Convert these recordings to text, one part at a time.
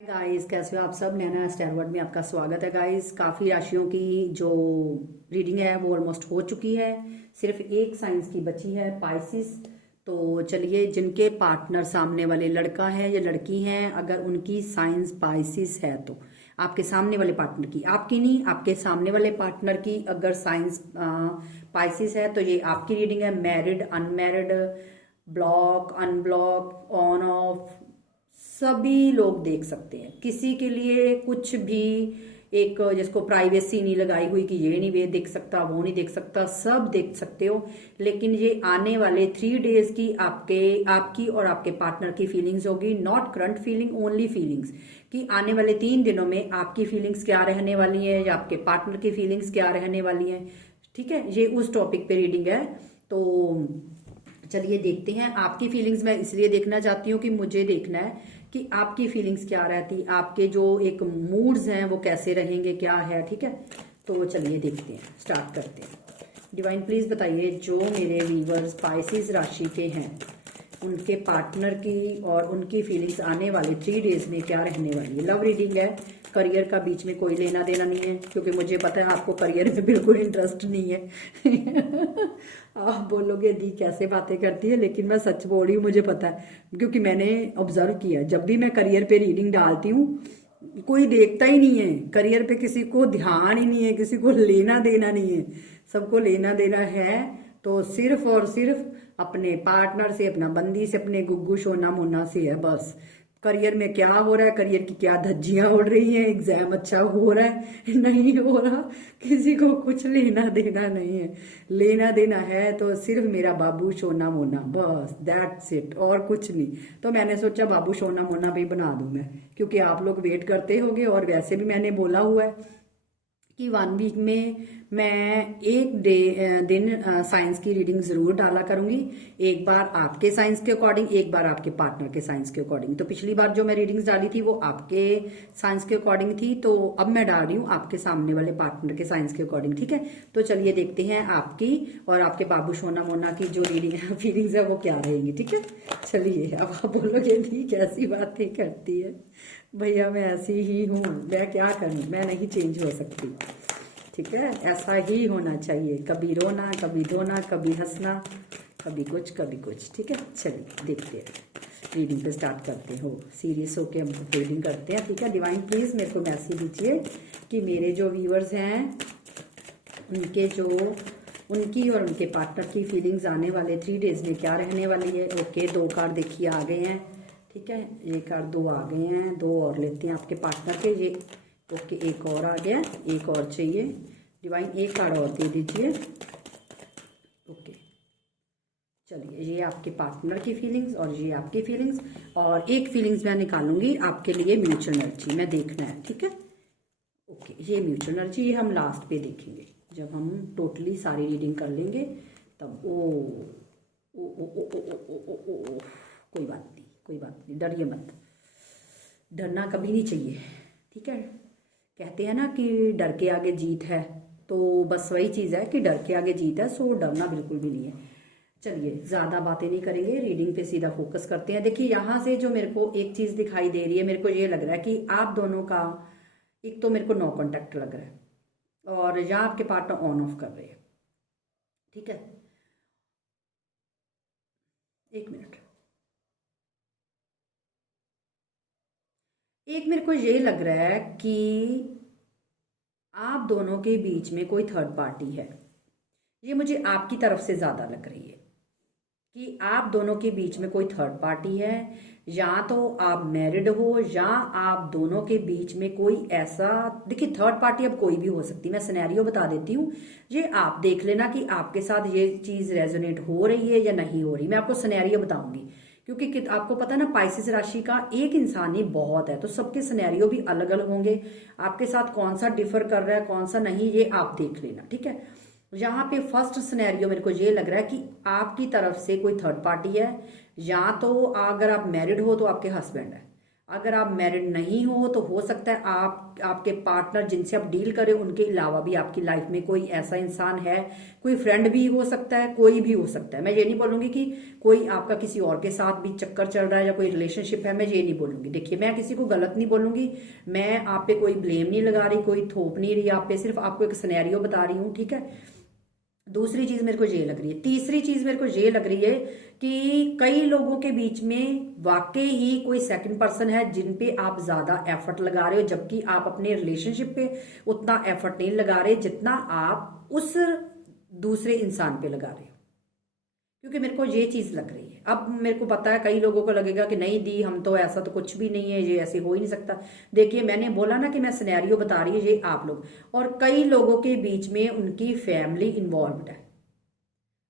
Guys, कैसे हो आप सब। नैना स्टार वर्ल्ड में आपका स्वागत है। गाइस, काफ़ी राशियों की जो रीडिंग है वो ऑलमोस्ट हो चुकी है। सिर्फ एक साइंस की बची है, पाइसिस। तो चलिए, जिनके पार्टनर सामने वाले लड़का है या लड़की हैं, अगर उनकी साइंस पाइसिस है तो आपके सामने वाले पार्टनर की, आपकी नहीं, आपके सामने वाले पार्टनर की अगर साइंस पाइसिस है तो ये आपकी रीडिंग है। Married, unmarried, block, unblock, on off, सभी लोग देख सकते हैं। किसी के लिए कुछ भी एक जिसको प्राइवेसी नहीं लगाई हुई कि ये नहीं वे देख सकता, वो नहीं देख सकता, सब देख सकते हो। लेकिन ये आने वाले 3 डेज की आपकी और आपके पार्टनर की फीलिंग्स होगी। Not current feeling, only feelings. कि आने वाले 3 दिनों में आपकी फीलिंग्स क्या रहने वाली है या आपके पार्टनर की फीलिंग्स क्या रहने वाली है। ठीक है, ये उस टॉपिक पे रीडिंग है। तो चलिए देखते हैं। आपकी फीलिंग्स मैं इसलिए देखना चाहती हूँ कि मुझे देखना है कि आपकी फीलिंग्स क्या रहती, आपके जो एक मूड्स हैं वो कैसे रहेंगे, क्या है। ठीक है, तो चलिए देखते हैं, स्टार्ट करते हैं। डिवाइन प्लीज बताइए, जो मेरे व्यूवर्स स्पाइसिस राशि के हैं उनके पार्टनर की और उनकी फीलिंग्स आने वाले 3 डेज में क्या रहने वाली है। लव रीडिंग है। करियर का बीच में कोई लेना देना नहीं है, क्योंकि मुझे पता है आपको करियर में बिल्कुल इंटरेस्ट नहीं है। आप बोलोगे दी कैसे बातें करती है, लेकिन मैं सच बोल रही हूँ, मुझे पता है, क्योंकि मैंने ऑब्जर्व किया। जब भी मैं करियर पे रीडिंग डालती हूँ कोई देखता ही नहीं है करियर पे, किसी को ध्यान ही नहीं है, किसी को लेना देना नहीं है। सबको लेना देना है तो सिर्फ और सिर्फ अपने पार्टनर से, अपना बंदी से, अपने गुग्गू सोना मोना से है बस। करियर में क्या हो रहा है, करियर की क्या धज्जियां उड़ रही हैं, एग्जाम अच्छा हो रहा है नहीं हो रहा, किसी को कुछ लेना देना नहीं है। लेना देना है तो सिर्फ मेरा बाबू सोना मोना, बस दैट्स इट, और कुछ नहीं। तो मैंने सोचा बाबू सोना मोना भी बना दूं मैं, क्योंकि आप लोग वेट करते होगे। और वैसे भी मैंने बोला हुआ है कि 1 वीक में मैं एक दिन साइंस की रीडिंग जरूर डाला करूंगी। एक बार आपके साइंस के अकॉर्डिंग, एक बार आपके पार्टनर के साइंस के अकॉर्डिंग। तो पिछली बार जो मैं रीडिंग्स डाली थी वो आपके साइंस के अकॉर्डिंग थी, तो अब मैं डाल रही हूँ आपके सामने वाले पार्टनर के साइंस के अकॉर्डिंग। ठीक है, तो चलिए देखते हैं आपकी और आपके बाबू सोना मोना की जो रीडिंग फीलिंग्स है वो क्या रहेंगी। ठीक है, चलिए। अब आप बोलोगे ठीक ऐसी बातें करती है। भैया मैं ऐसी ही हूँ, मैं क्या करूँ, मैं नहीं चेंज हो सकती। ठीक है, ऐसा ही होना चाहिए, कभी रोना, कभी धोना, कभी हंसना, कभी कुछ कभी कुछ। ठीक है, चलिए देखते हैं, रीडिंग पे स्टार्ट करते हो। सीरियस होके हम रीडिंग करते हैं। ठीक है, डिवाइन प्लीज मेरे को मैसेज दीजिए कि मेरे जो व्यूअर्स हैं उनके जो उनकी और उनके पार्टनर की फीलिंग्स आने वाले 3 डेज में क्या रहने वाली है। ओके, 2 कार्ड देखिए आ गए हैं। ठीक है, ये कार्ड 2 आ गए हैं, 2 और लेते हैं आपके पार्टनर के। ये ओके, एक और आ गया, एक और चाहिए। डिवाइन एक कार्ड और दे दीजिए। ओके, चलिए, ये आपके पार्टनर की फीलिंग्स और ये आपकी फीलिंग्स, और एक फीलिंग्स मैं निकालूंगी आपके लिए, म्यूचुअल एनर्जी में देखना है। ठीक है, ओके, ये म्यूचुअल एनर्जी ये हम लास्ट पे देखेंगे, जब हम टोटली सारी रीडिंग कर लेंगे तब। ओ, कोई बात नहीं, कोई बात नहीं, डरिए मत, डरना कभी नहीं चाहिए। ठीक है, कहते हैं ना कि डर के आगे जीत है, तो बस वही चीज़ है कि डर के आगे जीत है, सो डरना बिल्कुल भी नहीं है। चलिए, ज़्यादा बातें नहीं करेंगे, रीडिंग पे सीधा फोकस करते हैं। देखिए, यहाँ से जो मेरे को एक चीज़ दिखाई दे रही है, मेरे को ये लग रहा है कि आप दोनों का एक तो मेरे को नो कॉन्टैक्ट लग रहा है, और यहाँ आपके पार्टनर ऑन ऑफ कर रहे हैं। ठीक है, एक मिनट। एक मेरे को ये लग रहा है कि आप दोनों के बीच में कोई थर्ड पार्टी है। ये मुझे आपकी तरफ से ज्यादा लग रही है कि आप दोनों के बीच में कोई थर्ड पार्टी है। या तो आप मैरिड हो, या आप दोनों के बीच में कोई ऐसा, देखिए थर्ड पार्टी अब कोई भी हो सकती है। मैं सिनेरियो बता देती हूँ, ये आप देख लेना कि आपके साथ ये चीज रेजोनेट हो रही है या नहीं हो रही। मैं आपको सिनेरियो बताऊंगी, क्योंकि आपको पता है ना, पाइसिस राशि का एक इंसान ही बहुत है, तो सबके सिनेरियो भी अलग अलग होंगे। आपके साथ कौन सा डिफर कर रहा है, कौन सा नहीं, ये आप देख लेना। ठीक है, यहाँ पे फर्स्ट सिनेरियो मेरे को ये लग रहा है कि आपकी तरफ से कोई थर्ड पार्टी है। या तो अगर आप मैरिड हो तो आपके हस्बैंड है, अगर आप मैरिड नहीं हो तो हो सकता है आपके पार्टनर जिनसे आप डील करें उनके अलावा भी आपकी लाइफ में कोई ऐसा इंसान है, कोई फ्रेंड भी हो सकता है, कोई भी हो सकता है। मैं ये नहीं बोलूंगी कि कोई आपका किसी और के साथ भी चक्कर चल रहा है या कोई रिलेशनशिप है, मैं ये नहीं बोलूंगी। देखिए, मैं किसी को गलत नहीं बोलूंगी, मैं आप पे कोई ब्लेम नहीं लगा रही, कोई थोप नहीं रही आप पे, सिर्फ आपको एक सिनेरियो बता रही हूँ, ठीक है। दूसरी चीज मेरे को ये लग रही है, तीसरी चीज मेरे को ये लग रही है कि कई लोगों के बीच में वाकई ही कोई सेकंड पर्सन है जिन पे आप ज्यादा एफर्ट लगा रहे हो, जबकि आप अपने रिलेशनशिप पे उतना एफर्ट नहीं लगा रहे जितना आप उस दूसरे इंसान पे लगा रहे हो। क्योंकि मेरे को ये चीज लग रही है। अब मेरे को पता है कई लोगों को लगेगा कि नहीं दी, हम तो ऐसा तो कुछ भी नहीं है, ये ऐसे हो ही नहीं सकता। देखिए, मैंने बोला ना कि मैं सिनेरियो बता रही हूँ, ये आप लोग और कई लोगों के बीच में उनकी फैमिली इन्वॉल्व्ड है।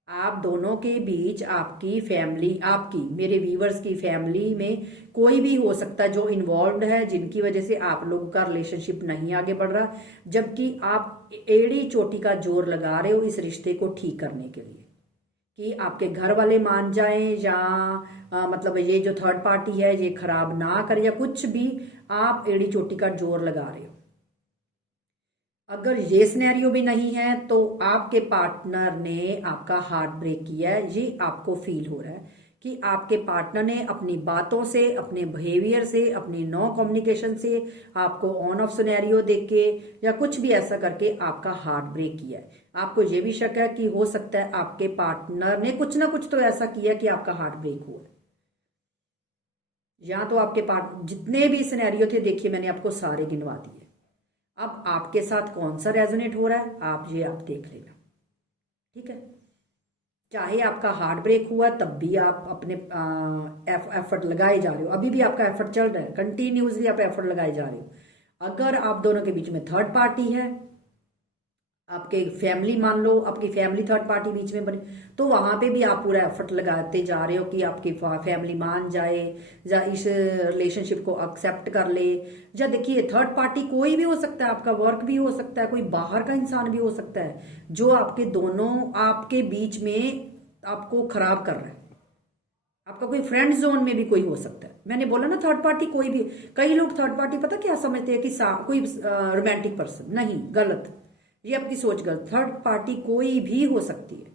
आप दोनों के बीच आपकी फैमिली, आपकी मेरे व्यूवर्स की फैमिली में कोई भी हो सकता है जो इन्वॉल्व्ड है, जिनकी वजह से आप लोगों का रिलेशनशिप नहीं आगे बढ़ रहा, जबकि आप एड़ी चोटी का जोर लगा रहे हो इस रिश्ते को ठीक करने के लिए कि आपके घर वाले मान जाएं या मतलब ये जो थर्ड पार्टी है ये खराब ना करे या कुछ भी, आप एड़ी चोटी का जोर लगा रहे हो। अगर ये सिनेरियो भी नहीं है तो आपके पार्टनर ने आपका हार्ट ब्रेक किया है, ये आपको फील हो रहा है कि आपके पार्टनर ने अपनी बातों से, अपने बिहेवियर से, अपनी नो कम्युनिकेशन से, आपको ऑन ऑफ सिनेरियो देख के या कुछ भी ऐसा करके आपका हार्ट ब्रेक किया है। आपको ये भी शक है कि हो सकता है आपके पार्टनर ने कुछ ना कुछ तो ऐसा किया कि आपका हार्ट ब्रेक हुआ। या तो आपके पार्ट जितने भी सिनेरियो थे, देखिए मैंने आपको सारे गिनवा दिए। अब आपके साथ कौन सा रेजोनेट हो रहा है आप देख लेना, ठीक है। चाहे आपका हार्ट ब्रेक हुआ तब भी आप अपने एफर्ट लगाए जा रहे हो, अभी भी आपका एफर्ट चल रहा है, कंटिन्यूसली आप एफर्ट लगाए जा रहे हो। अगर आप दोनों के बीच में थर्ड पार्टी है, आपके फैमिली मान लो, आपकी फैमिली थर्ड पार्टी बीच में बनी, तो वहां पे भी आप पूरा एफर्ट लगाते जा रहे हो कि आपकी फैमिली मान जाए या इस रिलेशनशिप को एक्सेप्ट कर ले। या देखिए, थर्ड पार्टी कोई भी हो सकता है, आपका वर्क भी हो सकता है, कोई बाहर का इंसान भी हो सकता है जो आपके दोनों आपके बीच में आपको खराब कर रहा है। आपका कोई फ्रेंड जोन में भी कोई हो सकता है। मैंने बोला ना थर्ड पार्टी कोई भी, कई लोग थर्ड पार्टी पता क्या समझते हैं कि कोई रोमांटिक पर्सन, नहीं, गलत, ये आपकी सोच गलत। थर्ड पार्टी कोई भी हो सकती है,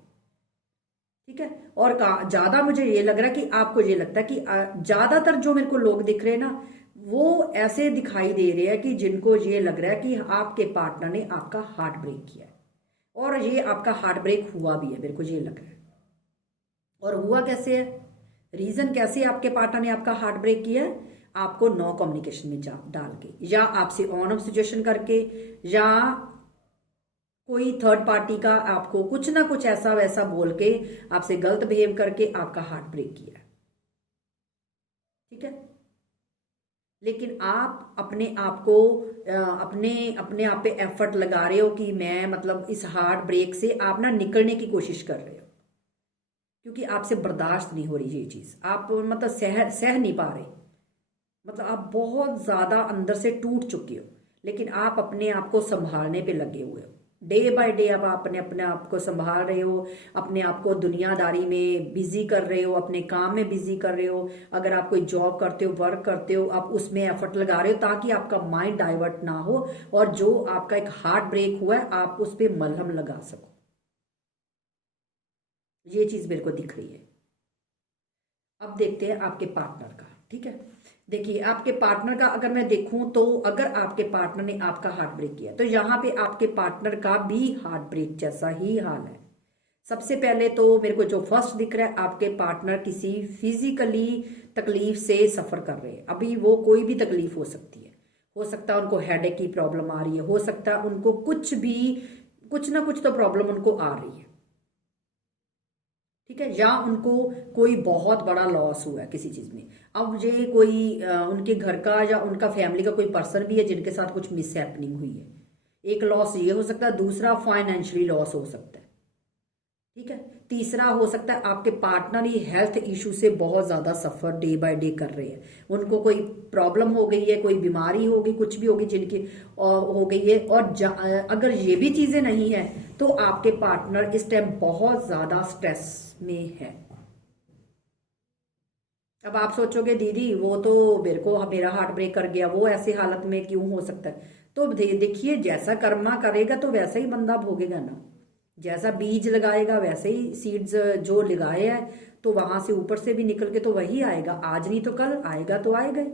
ठीक है। और ज्यादा मुझे ये लग रहा है कि आपको ये लगता है कि ज्यादातर जो मेरे को लोग दिख रहे हैं ना, वो ऐसे दिखाई दे रहे हैं कि जिनको ये लग रहा है कि आपके पार्टनर ने आपका हार्ट ब्रेक किया है, और ये आपका हार्ट ब्रेक हुआ भी है, मेरे को ये लग रहा है। और हुआ कैसे है, रीजन कैसे आपके पार्टनर ने आपका हार्ट ब्रेक किया है? आपको नो कम्युनिकेशन में डाल के, या आपसे ऑन ऑफ सिचुएशन करके, या कोई थर्ड पार्टी का आपको कुछ ना कुछ ऐसा वैसा बोल के, आपसे गलत बिहेव करके आपका हार्ट ब्रेक किया, ठीक है। लेकिन आप अपने आप को अपने अपने आप पे एफर्ट लगा रहे हो कि मैं मतलब इस हार्ट ब्रेक से आप ना निकलने की कोशिश कर रहे हो, क्योंकि आपसे बर्दाश्त नहीं हो रही ये चीज, आप मतलब सह नहीं पा रहे, मतलब आप बहुत ज्यादा अंदर से टूट चुके हो। लेकिन आप अपने आप को संभालने पे लगे हुए हो, डे बाय डे आप अपने अपने आप को संभाल रहे हो, अपने आप को दुनियादारी में बिजी कर रहे हो, अपने काम में बिजी कर रहे हो। अगर आप कोई जॉब करते हो, वर्क करते हो, आप उसमें एफर्ट लगा रहे हो ताकि आपका माइंड डाइवर्ट ना हो, और जो आपका एक हार्ट ब्रेक हुआ है आप उस पर मलहम लगा सको। ये चीज मेरे को दिख रही है। अब देखते हैं आपके पार्टनर का, ठीक है। देखिए, आपके पार्टनर का अगर मैं देखूं तो अगर आपके पार्टनर ने आपका हार्ट ब्रेक किया तो यहाँ पे आपके पार्टनर का भी हार्ट ब्रेक जैसा ही हाल है। सबसे पहले तो मेरे को जो फर्स्ट दिख रहा है, आपके पार्टनर किसी फिजिकली तकलीफ से सफर कर रहे हैं। अभी वो कोई भी तकलीफ हो सकती है, हो सकता है उनको हेडेक की प्रॉब्लम आ रही है, हो सकता है उनको कुछ भी, कुछ ना कुछ तो प्रॉब्लम उनको आ रही है, ठीक है। या उनको कोई बहुत बड़ा लॉस हुआ है किसी चीज में। अब ये कोई उनके घर का या उनका फैमिली का कोई पर्सन भी है जिनके साथ कुछ मिस हैपनिंग हुई है। एक लॉस ये हो सकता है, दूसरा फाइनेंशियली लॉस हो सकता है, ठीक है। तीसरा हो सकता है आपके पार्टनर ही हेल्थ इशू से बहुत ज्यादा सफर डे बाय डे कर रहे हैं, उनको कोई प्रॉब्लम हो गई है, कोई बीमारी हो गई, कुछ भी होगी जिनकी हो गई है। और अगर ये भी चीजें नहीं है तो आपके पार्टनर इस टाइम बहुत ज्यादा स्ट्रेस में है। अब आप सोचोगे दीदी वो तो मेरे को मेरा हार्ट ब्रेक कर गया, वो ऐसे हालत में क्यों हो सकता है? तो देखिए, जैसा कर्मा करेगा तो वैसा ही बंदा भोगेगा ना। जैसा बीज लगाएगा वैसे ही सीड्स जो लगाए हैं, तो वहां से ऊपर से भी निकल के तो वही आएगा, आज नहीं तो कल आएगा, तो आएगा ही।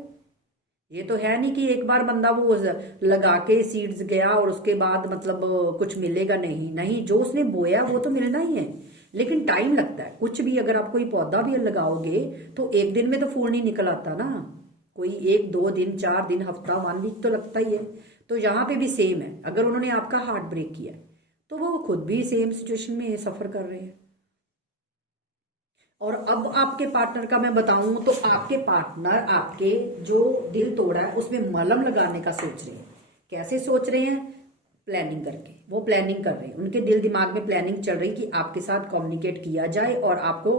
ये तो है नहीं कि एक बार बंदा वो लगा के सीड्स गया और उसके बाद मतलब कुछ मिलेगा, नहीं नहीं, जो उसने बोया वो तो मिलना ही है। लेकिन टाइम लगता है, कुछ भी अगर आप कोई पौधा भी लगाओगे तो एक दिन में तो फूल नहीं निकल आता ना। कोई 1 2 दिन, 4 दिन, हफ्ता, 1 वीक तो लगता ही है। तो यहाँ पे भी सेम है, अगर उन्होंने आपका हार्ट ब्रेक किया है तो वो खुद भी सेम सिचुएशन में सफर कर रहे हैं। और अब आपके पार्टनर का मैं बताऊं तो आपके पार्टनर आपके जो दिल तोड़ा है उसमें मलहम लगाने का सोच रहे हैं। कैसे सोच रहे हैं? प्लानिंग करके, वो प्लानिंग कर रहे हैं, उनके दिल दिमाग में प्लानिंग चल रही कि आपके साथ कम्युनिकेट किया जाए और आपको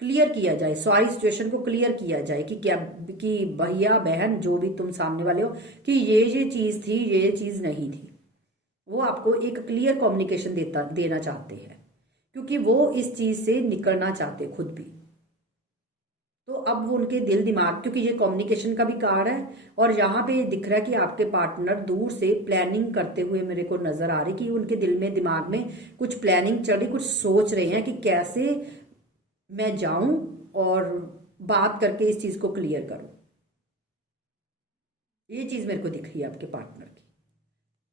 क्लियर किया जाए, सारी सिचुएशन को क्लियर किया जाए कि क्या, कि भैया बहन जो भी तुम सामने वाले हो, कि ये चीज थी, ये चीज नहीं थी। वो आपको एक क्लियर कम्युनिकेशन देना चाहते हैं, क्योंकि वो इस चीज से निकलना चाहते खुद भी। तो अब वो उनके दिल दिमाग, क्योंकि ये कम्युनिकेशन का भी कार्ड है, और यहाँ पे दिख रहा है कि आपके पार्टनर दूर से प्लानिंग करते हुए मेरे को नजर आ रही, कि उनके दिल में दिमाग में कुछ प्लानिंग चल रही, कुछ सोच रहे हैं कि कैसे मैं जाऊं और बात करके इस चीज को क्लियर करूं। ये चीज मेरे को दिख रही है आपके पार्टनर की।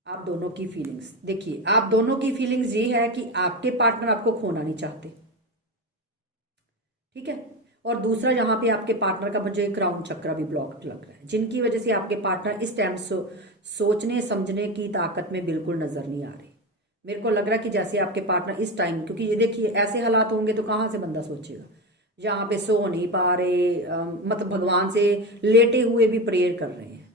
आप दोनों की फीलिंग्स देखिए, आप दोनों की फीलिंग्स ये है कि आपके पार्टनर आपको खोना नहीं चाहते, ठीक है। और दूसरा, यहाँ पे आपके पार्टनर का मुझे क्राउन चक्र भी ब्लॉक लग रहा है, जिनकी वजह से आपके पार्टनर इस टाइम सोचने समझने की ताकत में बिल्कुल नजर नहीं आ रही। मेरे को लग रहा है कि जैसे आपके पार्टनर इस टाइम, क्योंकि ये देखिए ऐसे हालात होंगे तो कहाँ से बंदा सोचेगा। यहाँ पे सो नहीं पा रहे, मतलब भगवान से लेटे हुए भी प्रेयर कर रहे हैं,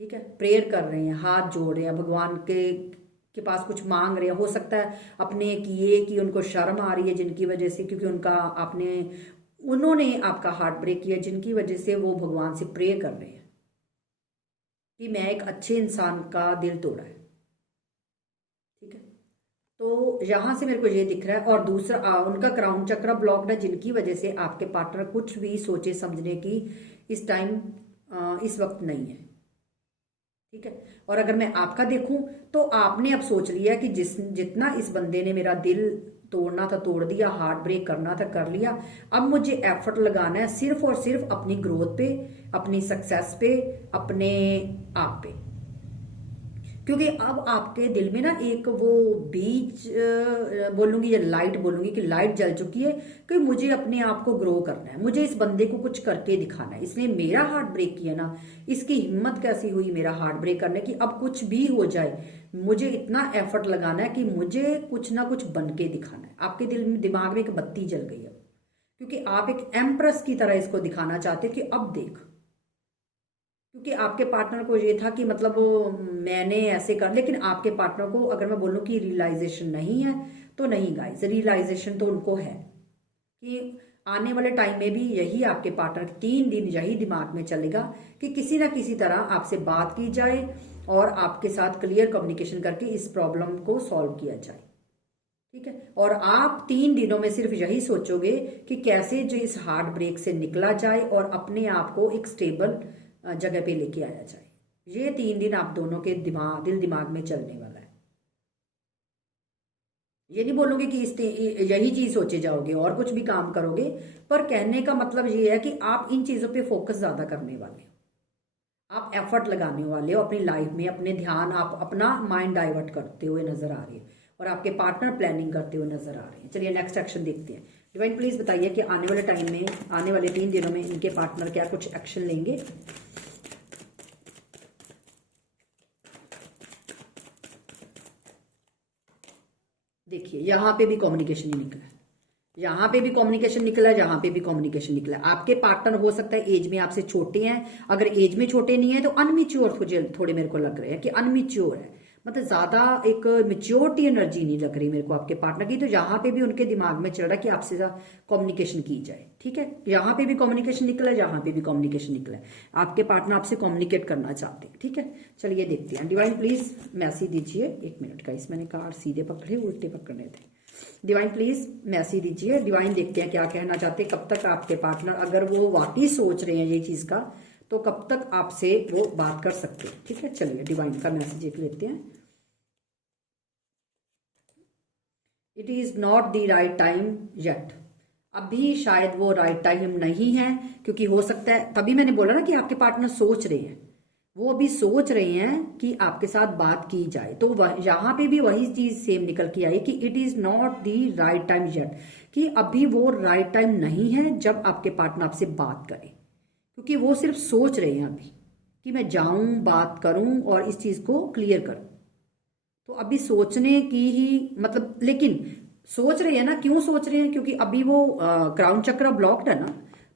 ठीक है, प्रेयर कर रहे हैं, हाथ जोड़ रहे हैं भगवान के पास, कुछ मांग रहे हैं। हो सकता है अपने किए कि उनको शर्म आ रही है, जिनकी वजह से, क्योंकि उन्होंने आपका हार्ट ब्रेक किया, जिनकी वजह से वो भगवान से प्रे कर रहे हैं कि मैं एक अच्छे इंसान का दिल तोड़ा है, ठीक है। तो यहां से मेरे को ये दिख रहा है। और दूसरा, उनका क्राउन चक्र ब्लॉक्ड है, जिनकी वजह से आपके पार्टनर कुछ भी सोचे समझने की इस टाइम, इस वक्त नहीं है, ठीक है। और अगर मैं आपका देखूं तो आपने अब सोच लिया कि जितना इस बंदे ने मेरा दिल तोड़ना था तोड़ दिया, हार्ट ब्रेक करना था कर लिया, अब मुझे एफर्ट लगाना है सिर्फ और सिर्फ अपनी ग्रोथ पे, अपनी सक्सेस पे, अपने आप पे। क्योंकि अब आपके दिल में ना एक वो बीज, बोलूंगी या लाइट बोलूंगी, कि लाइट जल चुकी है कि मुझे अपने आप को ग्रो करना है, मुझे इस बंदे को कुछ करके दिखाना है। इसने मेरा हार्ट ब्रेक किया ना, इसकी हिम्मत कैसी हुई मेरा हार्ट ब्रेक करने की। अब कुछ भी हो जाए, मुझे इतना एफर्ट लगाना है कि मुझे कुछ ना कुछ बन के दिखाना है। आपके दिल में दिमाग में एक बत्ती जल गई है, क्योंकि आप एक एम्प्रेस की तरह इसको दिखाना चाहते हो कि अब देख। क्योंकि आपके पार्टनर को ये था कि मतलब वो मैंने ऐसे कर, लेकिन आपके पार्टनर को अगर मैं बोलूं कि रियलाइजेशन नहीं है तो नहीं गाइस, रियलाइजेशन तो उनको है कि आने वाले टाइम में भी यही आपके पार्टनर 3 दिन यही दिमाग में चलेगा कि किसी ना किसी तरह आपसे बात की जाए और आपके साथ क्लियर कम्युनिकेशन करके इस प्रॉब्लम को सॉल्व किया जाए, ठीक है। और आप 3 दिनों में सिर्फ यही सोचोगे कि कैसे जो इस हार्ट ब्रेक से निकला जाए और अपने आप को एक स्टेबल जगह पे लेके आया जाए। ये 3 दिन आप दोनों के दिल दिमाग में चलने वाला है। ये नहीं बोलूंगी कि यही चीज सोचे जाओगे और कुछ भी काम करोगे, पर कहने का मतलब ये है कि आप इन चीजों पे फोकस ज्यादा करने वाले हो, आप एफर्ट लगाने वाले हो अपनी लाइफ में, अपने ध्यान, आप अपना माइंड डाइवर्ट करते हुए नजर आ रहे हैं और आपके पार्टनर प्लानिंग करते हुए नजर आ रहे हैं। चलिए नेक्स्ट एक्शन देखते हैं। डिवाइन प्लीज बताइए कि आने वाले टाइम में, आने वाले 3 दिनों में इनके पार्टनर क्या कुछ एक्शन लेंगे। देखिए यहाँ पे भी कम्युनिकेशन ही निकला है, यहाँ पे भी कम्युनिकेशन निकला है, यहाँ पे भी कम्युनिकेशन निकला है। आपके पार्टनर हो सकता है एज में आपसे छोटे हैं, अगर एज में छोटे नहीं है तो अनमिच्योर थोड़े मेरे को लग रहे हैं कि अनमिच्योर है, मतलब ज्यादा एक मेच्योरिटी एनर्जी नहीं लग रही मेरे को आपके पार्टनर की। तो यहाँ पे भी उनके दिमाग में चल रहा है कि आपसे कम्युनिकेशन की जाए, ठीक है। यहाँ पे भी कम्युनिकेशन निकला है, यहाँ पे भी कम्युनिकेशन निकला है, आपके पार्टनर आपसे कम्युनिकेट करना चाहते हैं, ठीक है। चलिए देखते हैं। डिवाइन प्लीज मैसेज दीजिए। 1 मिनट का, इस मैंने कार्ड सीधे पकड़े उल्टे पकड़ने थे। डिवाइन प्लीज मैसेज दीजिए। डिवाइन देखते हैं क्या कहना चाहते हैं, कब तक आपके पार्टनर, अगर वो वाकई सोच रहे हैं ये चीज का, तो कब तक आपसे वो बात कर सकते हैं। ठीक है, चलिए डिवाइन का मैसेज एक लेते हैं। It is not the right time yet. अभी शायद वो राइट टाइम नहीं है, क्योंकि हो सकता है, तभी मैंने बोला ना कि आपके पार्टनर सोच रहे हैं, वो अभी सोच रहे हैं कि आपके साथ बात की जाए। तो यहां पे भी वही चीज सेम निकल के आई कि it is not the right time yet, कि अभी वो राइट टाइम नहीं है जब आपके पार्टनर आपसे बात करे, क्योंकि वो सिर्फ सोच रहे हैं अभी कि मैं जाऊं, बात करूं और इस चीज को क्लियर करूं। तो अभी सोचने की ही मतलब, लेकिन सोच रहे हैं ना, क्यों सोच रहे हैं, क्योंकि अभी वो क्राउन चक्र ब्लॉक्ड है ना,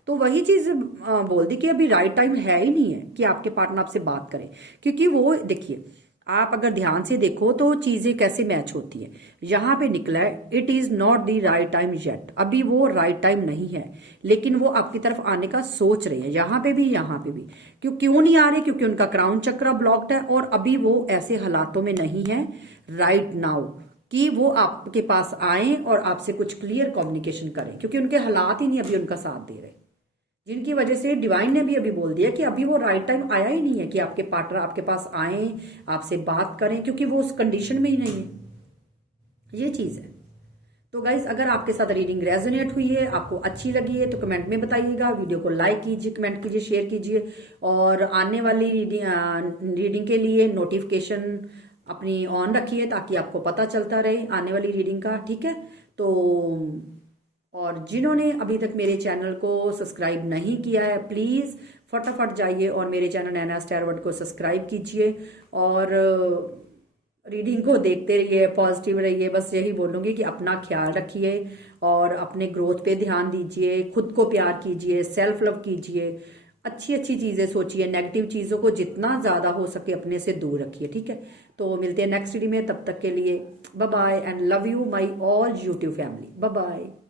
तो वही चीज बोल दी कि अभी राइट टाइम है ही नहीं है कि आपके पार्टनर आपसे बात करें। क्योंकि वो देखिए, आप अगर ध्यान से देखो तो चीजें कैसे मैच होती है। यहाँ पे निकला है it is not the right time yet, अभी वो राइट टाइम नहीं है, लेकिन वो आपकी तरफ आने का सोच रहे हैं, यहाँ पे भी यहाँ पे भी। क्यों नहीं आ रहे, क्योंकि उनका क्राउन चक्र ब्लॉक्ड है और अभी वो ऐसे हालातों में नहीं है राइट नाउ कि वो आपके पास आए और आपसे कुछ क्लियर कम्युनिकेशन करें, क्योंकि उनके हालात ही नहीं अभी उनका साथ दे रहे, जिनकी वजह से डिवाइन ने भी अभी बोल दिया कि अभी वो राइट टाइम आया ही नहीं है कि आपके पार्टनर आपके पास आए, आपसे बात करें, क्योंकि वो उस कंडीशन में ही नहीं है। ये चीज है। तो गाइज, अगर आपके साथ रीडिंग रेजोनेट हुई है, आपको अच्छी लगी है, तो कमेंट में बताइएगा, वीडियो को लाइक कीजिए, कमेंट कीजिए, शेयर कीजिए, और आने वाली रीडिंग के लिए नोटिफिकेशन अपनी ऑन रखिए ताकि आपको पता चलता रहे आने वाली रीडिंग का। ठीक है, तो और जिन्होंने अभी तक मेरे चैनल को सब्सक्राइब नहीं किया है, प्लीज फटाफट जाइए और मेरे चैनल नैनास टैरोट को सब्सक्राइब कीजिए और रीडिंग को देखते रहिए, पॉजिटिव रहिए। बस यही बोलूंगी कि अपना ख्याल रखिए और अपने ग्रोथ पे ध्यान दीजिए, खुद को प्यार कीजिए, सेल्फ लव कीजिए, अच्छी अच्छी चीजें सोचिए, नेगेटिव चीजों को जितना ज्यादा हो सके अपने से दूर रखिए। ठीक है, तो मिलते हैं नेक्स्ट वीडियो में, तब तक के लिए bye bye and love you my all YouTube family. Bye bye.